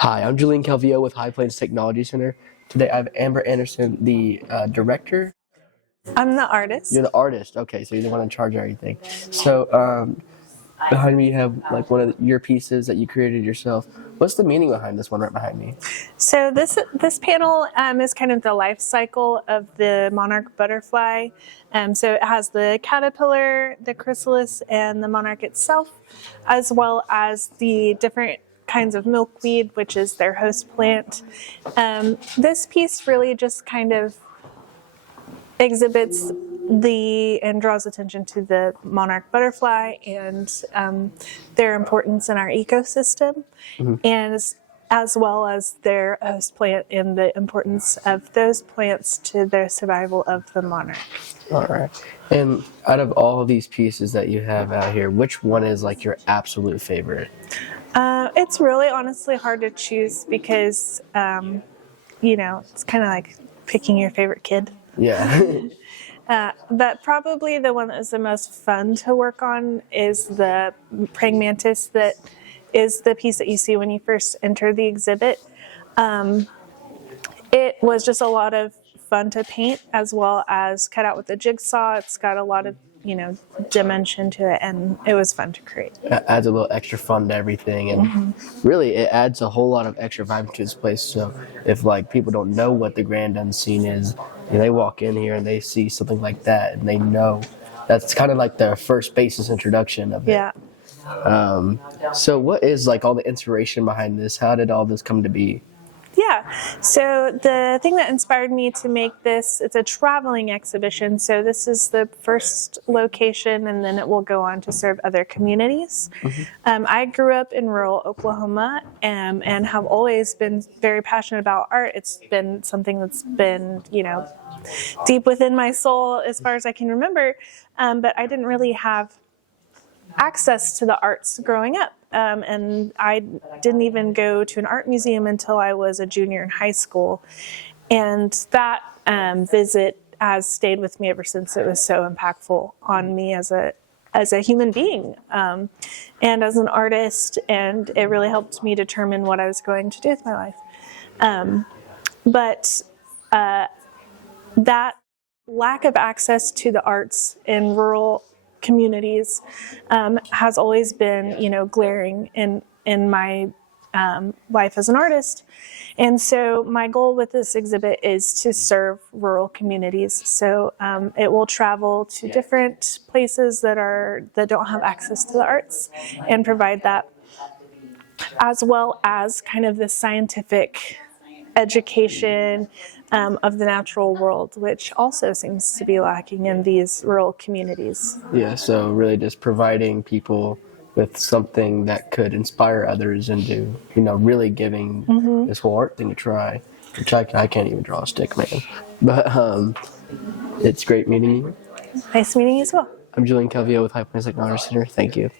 Hi, I'm Julian Calvillo with High Plains Technology Center. Today I have Amber Andersen, the director. I'm the artist. You're the artist. Okay, so you're the one in charge of everything. So behind me you have like one of your pieces that you created yourself. What's the meaning behind this one right behind me? So this panel is kind of the life cycle of the monarch butterfly. So it has the caterpillar, the chrysalis, and the monarch itself, as well as the different kinds of milkweed, which is their host plant. This piece really just kind of exhibits and draws attention to the monarch butterfly and their importance in our ecosystem, and as well as their host plant and the importance of those plants to the survival of the monarch. All right. And out of all of these pieces that you have out here, which one is like your absolute favorite? It's really honestly hard to choose because, it's kind of like picking your favorite kid. Yeah. But probably the one that was the most fun to work on is the praying mantis that is the piece that you see when you first enter the exhibit. It was just a lot of fun to paint as well as cut out with a jigsaw. It's got a lot of dimension to it, and it was fun to create. It adds a little extra fun to everything, and really it adds a whole lot of extra vibe to this place. So if like people don't know what the Grand Unseen is, they walk in here and they see something like that, and they know that's kind of like the first basis introduction of it. Yeah. So what is like all the inspiration behind this? How did all this come to be? Yeah, so the thing that inspired me to make this, it's a traveling exhibition, so this is the first location and then it will go on to serve other communities. I grew up in rural Oklahoma and have always been very passionate about art. It's been something that's been, deep within my soul as far as I can remember, but I didn't really have access to the arts growing up. And I didn't even go to an art museum until I was a junior in high school. And that visit has stayed with me ever since. It was so impactful on me as a human being and as an artist, and it really helped me determine what I was going to do with my life. But that lack of access to the arts in rural communities has always been, glaring in my life as an artist. And so my goal with this exhibit is to serve rural communities. So it will travel to different places that don't have access to the arts and provide that, as well as kind of the scientific education of the natural world, which also seems to be lacking in these rural communities. Yeah, so really just providing people with something that could inspire others into, really giving this whole art thing a try, which I can't even draw a stick, man. But it's great meeting you. Nice meeting you as well. I'm Julian Calvillo with High Plains Technology Center. Thank you.